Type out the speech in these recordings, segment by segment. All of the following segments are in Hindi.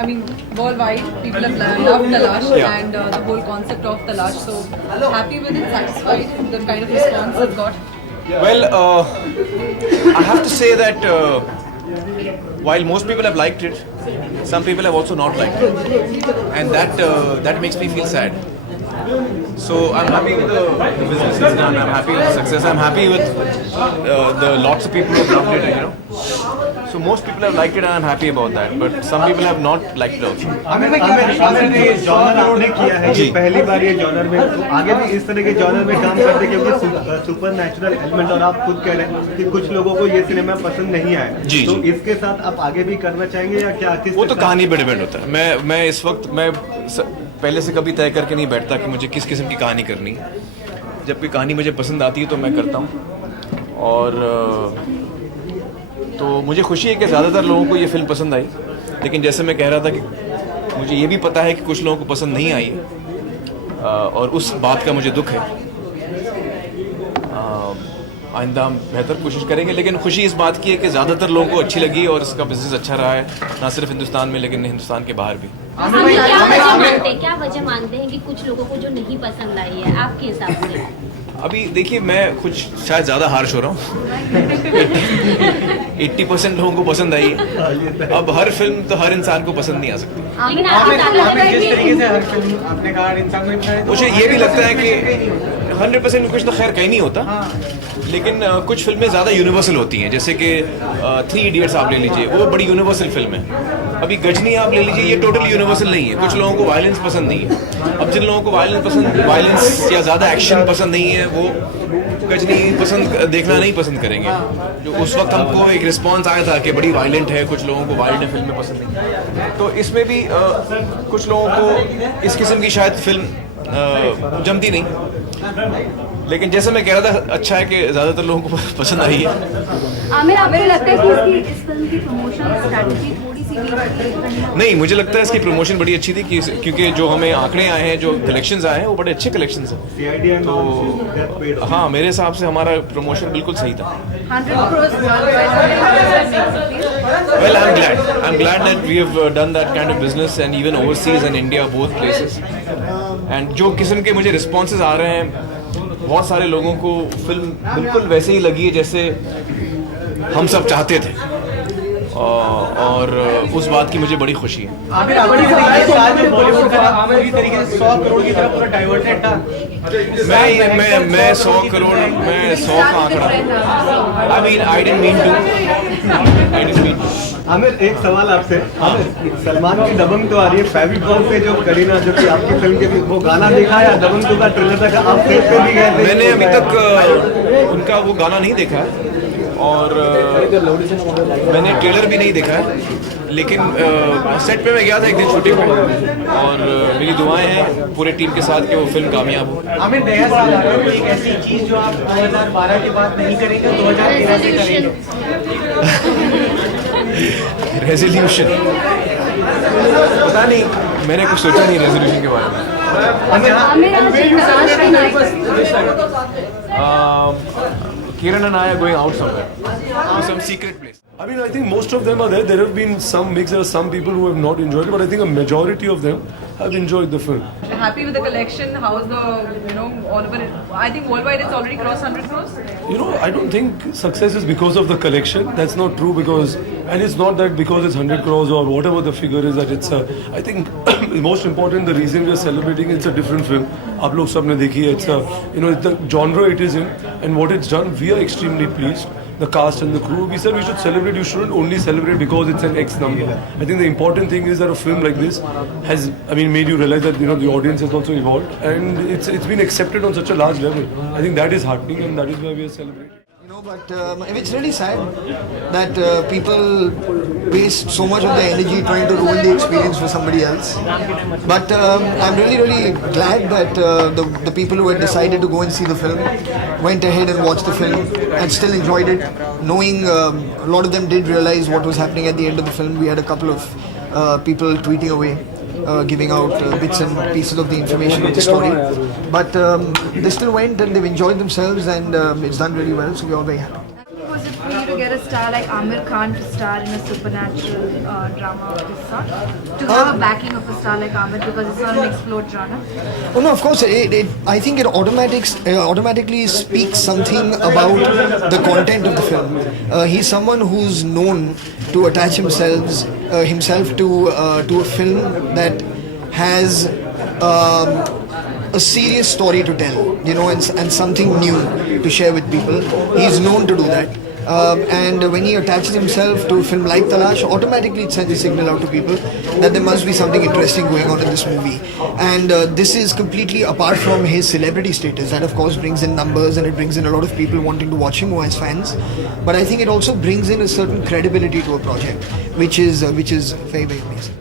I mean, worldwide, people have loved Talash and the whole concept of Talash. So, happy with it, satisfied with the kind of response it got. Well, I have to say that while most people have liked it, some people have also not liked it, and that makes me feel sad. So I'm happy with the business it's done. I'm happy with the success. I'm happy with the lots of people who have loved it. So most people have liked it, and I'm happy about that. But some people have not liked it also. Aamir ने ये जॉनर ने किया है, ये पहली बार ये जॉनर में, तो आगे भी इस तरह के जॉनर में काम करते हैं क्योंकि सुपर नेचुरल एलिमेंट, और आप खुद कह रहे हैं कि कुछ लोगों को ये सिनेमा पसंद नहीं आया, तो इसके साथ आप आगे भी करना चाहेंगे या क्या? वो तो कहानी पे डिपेंड होता है. मैं इस वक्त पहले से कभी तय करके नहीं बैठता कि मुझे किस किस्म की कहानी करनी है. जब कोई कहानी मुझे पसंद आती है तो मैं करता हूँ, और तो मुझे खुशी है कि ज़्यादातर लोगों को ये फिल्म पसंद आई. लेकिन जैसे मैं कह रहा था कि मुझे ये भी पता है कि कुछ लोगों को पसंद नहीं आई है, और उस बात का मुझे दुख है. आइंदा हम बेहतर कोशिश करेंगे, लेकिन खुशी इस बात की है कि ज़्यादातर लोगों को अच्छी लगी और इसका बिजनेस अच्छा रहा है, ना सिर्फ हिंदुस्तान में लेकिन हिंदुस्तान के बाहर भी. क्या वजह मानते हैं कि कुछ लोगों को जो नहीं पसंद आई है आपके हिसाब से? अभी देखिए, मैं कुछ शायद ज़्यादा हार्श हो रहा हूँ. 80% लोगों को पसंद आई है. अब हर फिल्म तो हर इंसान को पसंद नहीं आ सकती. जिस तरीके से हर फिल्म आपने कहा इंसान को, मुझे ये भी लगता है कि 100% कुछ तो खैर कहीं नहीं होता, लेकिन कुछ फिल्में ज़्यादा यूनिवर्सल होती हैं. जैसे कि 3 इडियट्स आप ले लीजिए, वो बड़ी यूनिवर्सल फिल्म है. अभी गजनी आप ले लीजिए, ये टोटली यूनिवर्सल नहीं है. कुछ लोगों को वायलेंस पसंद नहीं है. अब जिन लोगों को वायलेंस या ज़्यादा एक्शन पसंद नहीं है, वो गजनी देखना नहीं पसंद करेंगे. जो उस वक्त हमको एक रिस्पॉन्स आया था कि बड़ी वायलेंट है, कुछ लोगों को वायलेंट फिल्में पसंद नहीं है. तो इसमें भी कुछ लोगों को इस किस्म की शायद फिल्म जमती नहीं. लेकिन जैसे मैं कह रहा था, अच्छा है कि ज़्यादातर लोगों को पसंद आई है. आमिर, आपको लगता है कि इस फिल्म की प्रमोशन स्ट्रैटेजी थोड़ी सी नहीं, मुझे लगता है इसकी प्रमोशन बड़ी अच्छी थी, क्योंकि जो हमें आंकड़े आए हैं, जो कलेक्शंस आए हैं, वो बड़े अच्छे कलेक्शंस हैं. तो हाँ, मेरे हिसाब से हमारा प्रमोशन बिल्कुल सही था. Well, I'm glad that we have done that kind of business, and even overseas and India, both places. And जो किस्म के मुझे रिस्पॉन्सेज आ रहे हैं, बहुत सारे लोगों को फिल्म बिल्कुल वैसे ही लगी है जैसे हम सब चाहते थे, और उस बात की मुझे बड़ी खुशी है. आमिर, बॉलीवुड का पूरी तरीके से 100 करोड़ की तरफ पूरा डाइवर्टेड था. मैं 100 करोड़, मैं 100 का आंकड़ा. I didn't mean to. Aamir, एक सवाल आपसे. सलमान की दबंग तो आ रही है, फेविकॉल पे जो करीना, जो कि आपकी फिल्म के भी वो गाना देखा या दबंग का ट्रेलर तक आप सेट पे भी गए? मैंने अभी तक उनका वो गाना नहीं देखा है, और मैंने ट्रेलर भी नहीं देखा है. लेकिन सेट पे मैं गया था एक दिन शूटिंग पे, और मेरी दुआएं हैं पूरे टीम के साथ कि वो फिल्म कामयाब हो. आमिर, नया साल आ रहा है, एक ऐसी चीज जो आप 2012 के बाद नहीं करेंगे, 2013 से करेंगे. रेजोल्यूशन पता नहीं, मैंने कुछ सोचा नहीं रेजोल्यूशन के बारे में. Kiran and I are going out somewhere to some secret place. I think most of them are there. There have been some mix. There are some people who have not enjoyed it, but I think a majority of them have enjoyed the film. Happy with the collection. How's the, all over it? I think worldwide it's already crossed 100 crores. I don't think success is because of the collection. That's not true, and it's not that because it's 100 crores or whatever the figure is that it's I think most important, the reason we are celebrating, it's a different film. आप लोग सबने देखी है. It's the genre it is in, and what it's done, we are extremely pleased. The cast and the crew, we said we should celebrate. You shouldn't only celebrate because it's an X number. I think the important thing is that a film like this has, made you realize that the audience has also evolved, and it's been accepted on such a large level. I think that is heartening, and that is why we are celebrating. But it's really sad that people waste so much of their energy trying to ruin the experience for somebody else. But I'm really glad that the people who had decided to go and see the film went ahead and watched the film and still enjoyed it, knowing a lot of them did realize what was happening at the end of the film. We had a couple of people tweeting away, giving out bits and pieces of the information of the story. But they still went and they've enjoyed themselves, and it's done really well, so we're all very happy. Was it for you to get a star like Amir Khan to star in a supernatural drama of this sort? To have a backing of a star like Amir because it's not an explored genre? Oh no, of course. I think it automatically speaks something about the content of the film. He's someone who's known to attach himself to a film that has a serious story to tell, you know, and something new to share with people. He's known to do that. And when he attaches himself to a film like Talash, automatically it sends a signal out to people that there must be something interesting going on in this movie. And this is completely apart from his celebrity status. That of course brings in numbers and it brings in a lot of people wanting to watch him who has fans. But I think it also brings in a certain credibility to a project, which is very, very amazing.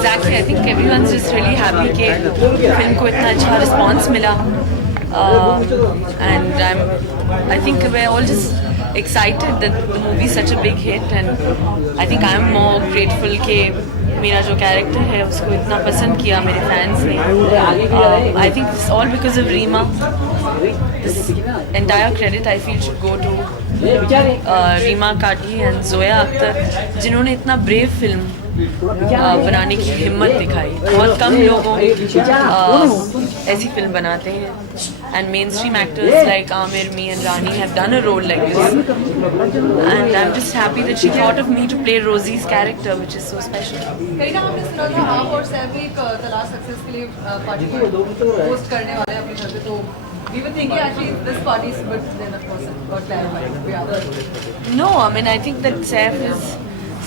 Exactly, I think everyone's just really happy कि फिल्म को इतना अच्छा रिस्पॉन्स मिला and I think we're all just excited that the movie is such a big hit and I think I'm more grateful कि मेरा जो कैरेक्टर है उसको इतना पसंद किया मेरे फैंस ने. I think it's all because of Reema. This entire credit I feel should go to Reema Kati and Zoya Akhtar जिन्होंने इतना brave film बनाने की हिम्मत दिखाई. बहुत कम लोगों ऐसी फिल्म बनाते हैं and mainstream actors like Amir, me and Rani have done a role like this and I'm just happy that she thought of me to play Rosie's character which is so special. Kareena, हमने सुना था आप और सैफ एक तलाश सक्सेस के लिए पार्टी होस्ट करने वाले हैं अपने घर पे, तो we were thinking actually this party is but then of course it got clarified. No, I mean I think that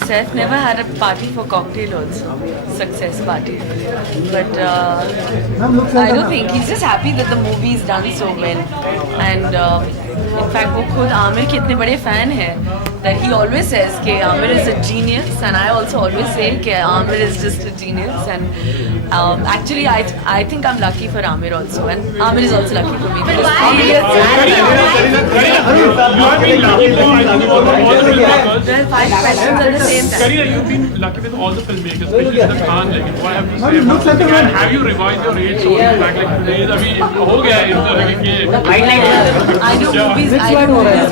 Seth never had a party for cocktail also, success party. But I don't think, he's just happy that the movie is done so well. And in fact, वो खुद आमिर के इतने बड़े fan हैं that he always says कि Amir is a genius and I also always say कि Amir is just a genius and actually I think I'm lucky for Amir also and Amir is also lucky for me. But why? There are 5 questions at the same time. Karina, you've been lucky with all the filmmakers, especially the Khan. Like, what have you say about it? And have you revised your age so back like today? अभी हो गया है इतना लगे कि I do movies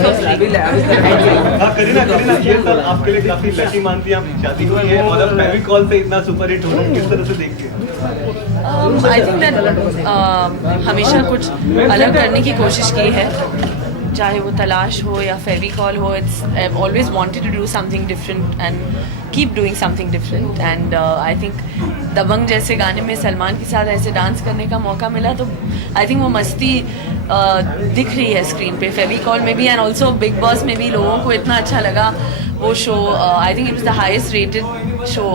for free. Kareena, ये साल आपके लिए काफी लकी मानती हैं, आपकी शादी हुई है और अब फेविकॉल से इतना सुपर हिट होना किस तरह से देखते हैं? I think that हमेशा कुछ अलग करने की कोशिश की है, चाहे वो तलाश हो या फेविकॉल हो. I've always wanted to do something different and keep doing something different and I think दबंग जैसे गाने में सलमान के साथ ऐसे डांस करने का मौका मिला तो I think वो मस्ती दिख रही है स्क्रीन पे. फेविकॉल में भी एंड ऑल्सो बिग बॉस में भी लोगों को इतना अच्छा लगा वो show. I think it was the highest rated show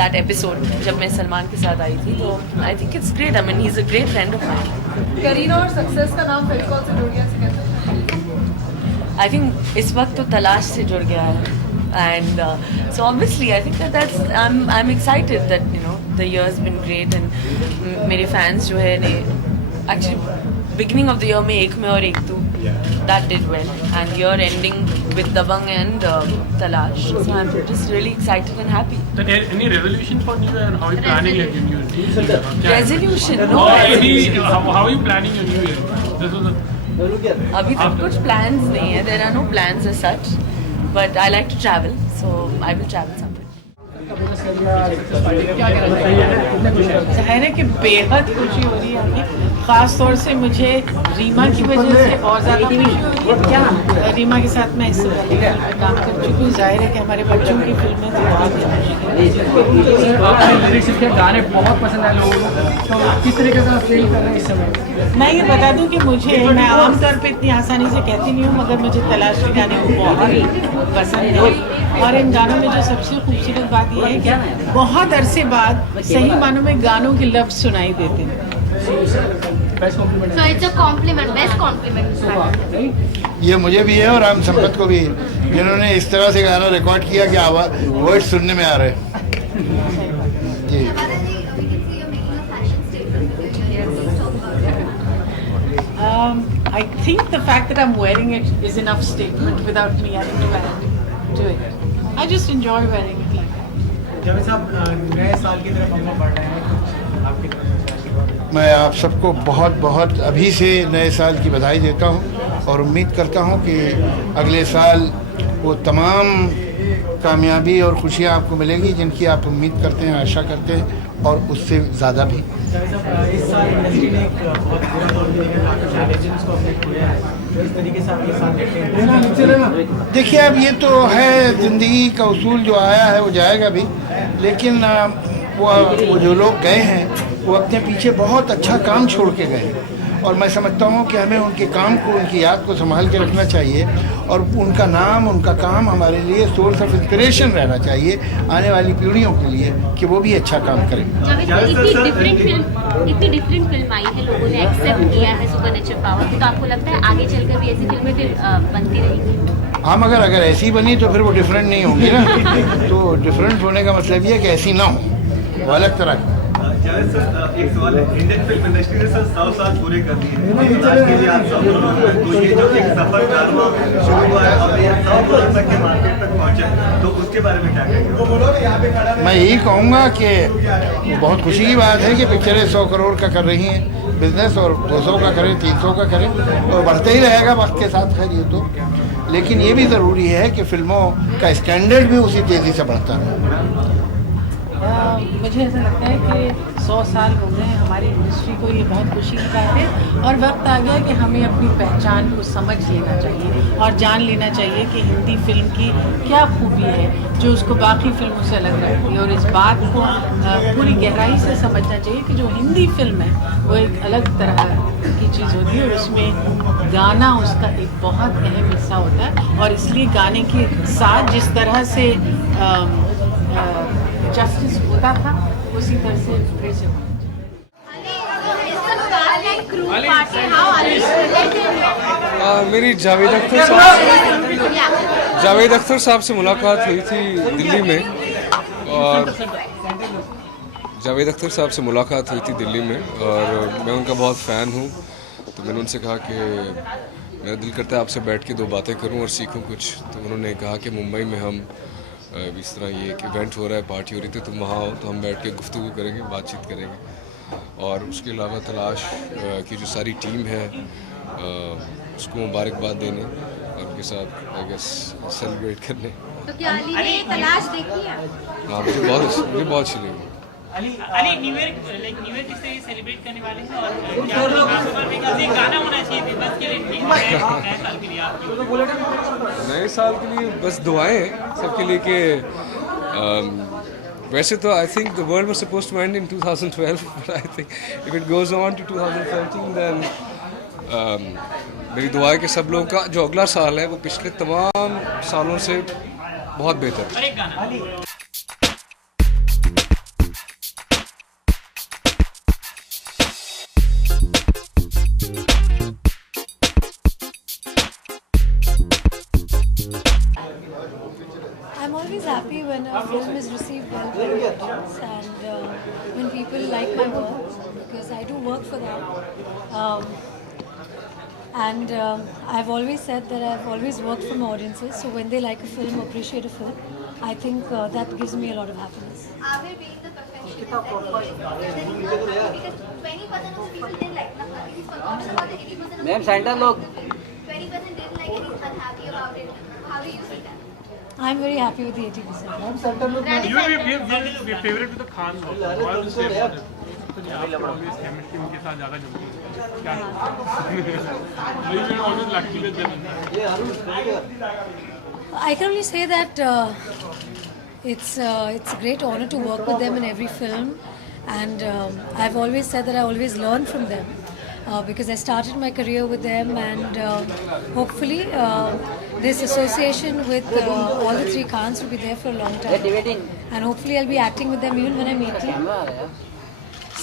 that episode जब मैं सलमान के साथ आई थी. तो I think it's great. I mean he is a great friend of mine. Kareena और सक्सेस का नाम फेविकॉल से जुड़ गया कैसे? आई थिंक इस वक्त तो तलाश से जुड़ गया है and so obviously I think that's I'm excited that you know the year's been great and मेरे fans जो है ने actually beginning of the year में एक में और एक दो that did well and year ending with Dabang and Talash, so I'm just really excited and happy. Then any resolution for New Year? How are you planning like your New Year? Resolution? No. How are you planning your New Year? This was अभी तक कुछ plans नहीं है. There are no plans as such, but I like to travel, so I will travel somewhere. जाहिर है कि बेहद खुशी हो रही है. ख़ास तौर से मुझे रीमा की वजह से और ज़्यादा खुशी हो रही है. रीमा के साथ मैं इससे पहले काम कर चुकी हूँ. जाहिर है कि हमारे बच्चों की फिल्में के गाने बहुत पसंद आए लोगों को, तो किस तरीके से आप फील कर रहे हैं इस समय? मैं ये बता दूं कि मैं आमतौर पे इतनी आसानी से कहती नहीं हूँ, मगर मुझे तलाश के गाने बहुत पसंद हैं. और इन गानों में जो सबसे खूबसूरत बात यह है कि बहुत अरसे बाद सही मानों में गानों के लफ्ज़ सुनाई देते हैं. So it's a compliment, best compliment. ये मुझे भी है और हम संपत को भी, जिन्होंने इस तरह से गाना रिकॉर्ड किया कि आवाज़ वर्ड सुनने में आ रहे हैं. जी I think the fact that I'm wearing it is enough statement without me having to add to it. I just enjoy wearing it like that. जब साहब नए साल की तरफ हम बढ़ रहे हैं आपकी तरफ से आशीर्वाद। मैं आप सबको बहुत बहुत अभी से नए साल की बधाई देता हूं और उम्मीद करता हूं कि अगले साल वो तमाम कामयाबी और खुशियां आपको मिलेगी जिनकी आप उम्मीद करते हैं, आशा करते हैं, और उससे ज़्यादा भी। इस साल इंडस्ट्री ने एक बहुत बुरा दौर देखा, काफी चैलेंजेस को अपने खोया है, इस तरीके से आपके साथ देखते हैं। देखिए, अब ये तो है ज़िंदगी का उसूल, जो आया है वो जाएगा भी, लेकिन वो जो लोग गए हैं वो अपने पीछे बहुत अच्छा काम छोड़ के गए हैं, और मैं समझता हूँ कि हमें उनके काम को, उनकी याद को संभाल के रखना चाहिए, और उनका नाम, उनका काम हमारे लिए सोर्स ऑफ इंस्पिरेशन रहना चाहिए आने वाली पीढ़ियों के लिए, कि वो भी अच्छा काम करें। इतनी डिफरेंट फिल्म आई है, लोगों ने एक्सेप्ट किया है सुपरनेचुरल पावर, तो आपको लगता है आगे चलकर भी ऐसी फिल्में फिर बनती रहेंगी? हम अगर ऐसी बनी तो फिर वो डिफरेंट नहीं होंगी ना। तो डिफरेंट होने का मतलब ये है कि ऐसी ना हो, वो अलग तरह की। जावेद सर, एक सवाल है, इंडियन फिल्म इंडस्ट्री ने सर 100 साल पूरे कर दिए, आज के लिए आप 100 करोड़, तो ये जो एक सफर ड्रामा शुरू हुआ है और ये 100 करोड़ तक के मार्केट तक पहुंचा, तो उसके बारे में क्या कहेंगे? मैं यही कहूँगा कि बहुत खुशी की बात है कि पिक्चरें 100 करोड़ का कर रही हैं बिजनेस, और 200 का करें, 300 का करें, और बढ़ते ही रहेगा वक्त के साथ, खैर ये तो। लेकिन ये भी ज़रूरी है कि फिल्मों का स्टैंडर्ड भी उसी तेज़ी से बढ़ता है। मुझे ऐसा लगता है कि 100 साल हो गए हैं हमारी इंडस्ट्री को, ये बहुत खुशी की बात है, और वक्त आ गया कि हमें अपनी पहचान को समझ लेना चाहिए और जान लेना चाहिए कि हिंदी फिल्म की क्या खूबी है जो उसको बाकी फिल्मों से अलग रखती है, और इस बात को पूरी गहराई से समझना चाहिए कि जो हिंदी फिल्म है वो एक अलग तरह की चीज़ होती है, और उसमें गाना उसका एक बहुत अहम हिस्सा होता है, और इसलिए गाने के साथ जिस तरह से जस्टिस होता था उसी तरह से फिर से मेरी जावेद अख्तर साहब से मुलाकात हुई थी दिल्ली में, और जावेद अख्तर साहब से मुलाकात हुई थी दिल्ली में, और मैं उनका बहुत फ़ैन हूँ। तो मैंने उनसे कहा कि मेरा दिल करता है आपसे बैठ के 2 बातें करूँ और सीखूँ कुछ। तो उन्होंने कहा कि मुंबई में हम इस तरह ये एक इवेंट हो रहा है, पार्टी हो रही थी, तुम वहाँ हो तो हम बैठ के गुफ्तगू करेंगे, बातचीत करेंगे। और उसके अलावा तलाश की जो सारी टीम है उसको मुबारकबाद देने और उनके साथ आई गेस सेलिब्रेट करने। तो क्या अली ने तलाश देखी है? हाँ, मुझे बहुत अच्छी लगी। अली न्यू ईयर किस तरह सेलिब्रेट करने वाले हैं, और क्या एक गाना होना चाहिए बस के लिए नए साल के लिए आपकी? नए साल के लिए बस दुआएं हैं सबके लिए कि वैसे तो I think the world was supposed to end in 2012, but I think if it goes on to 2017 then मेरी दुआ है कि सब लोगों का जो अगला साल है वो पिछले तमाम सालों से बहुत बेहतर है। I'm always happy when a film is received well by the audience, and when people like my work, because I do work for them. I've always said that I've always worked from audiences, so when they like a film, appreciate a film, I think that gives me a lot of happiness. Ma'am centre लोग 20% didn't like it, is unhappy about it. How do you see that? I'm very happy with the 80%. You are favorite with the Khan also. What do you say about it? Always chemistry उनके साथ ज़्यादा जमती है। क्या? You are always lucky with them. I can only say that it's a great honor to work with them in every film, and I've always said that I always learn from them. Because I started my career with them, and hopefully this association with all the 3 Khans will be there for a long time, and hopefully I'll be acting with them even when I'm 80.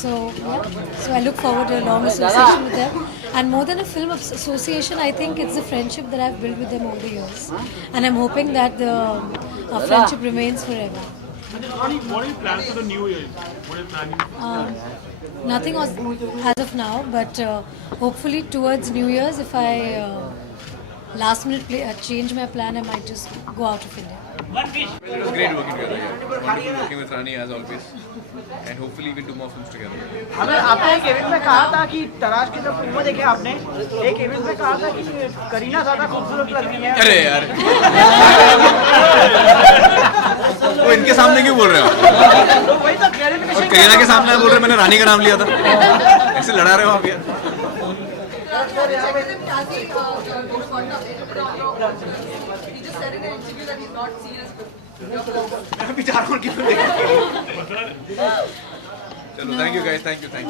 So I look forward to a long association with them, and more than a film association, I think it's the friendship that I've built with them over the years, and I'm hoping that our friendship remains forever. What are your plans for the new year? What are you planning? Nothing as of now, but hopefully towards New Year's, if I last minute change my plan, I might just go out of India. One wish. It was great working together. Yeah. Wonderful working with Rani as always, and hopefully we'll do more films together. हमें आपने एक इवेंट में कहा था कि तलाश की जब फिल्म देखे आपने एक इवेंट में कहा था कि करीना ज्यादा खूबसूरत लग रही है। अरे यार वो इनके सामने क्यों बोल रहे हो? वही तो क्लैरिफिकेशन। और करीना के सामने बोल रहे मैंने रानी का नाम लिया था। ऐसे लड़ा रहे हो आप यार? He just said in an interview that he's not serious with मैं विचार और क्यों देखा? चलो, thank you guys, thank you. Sir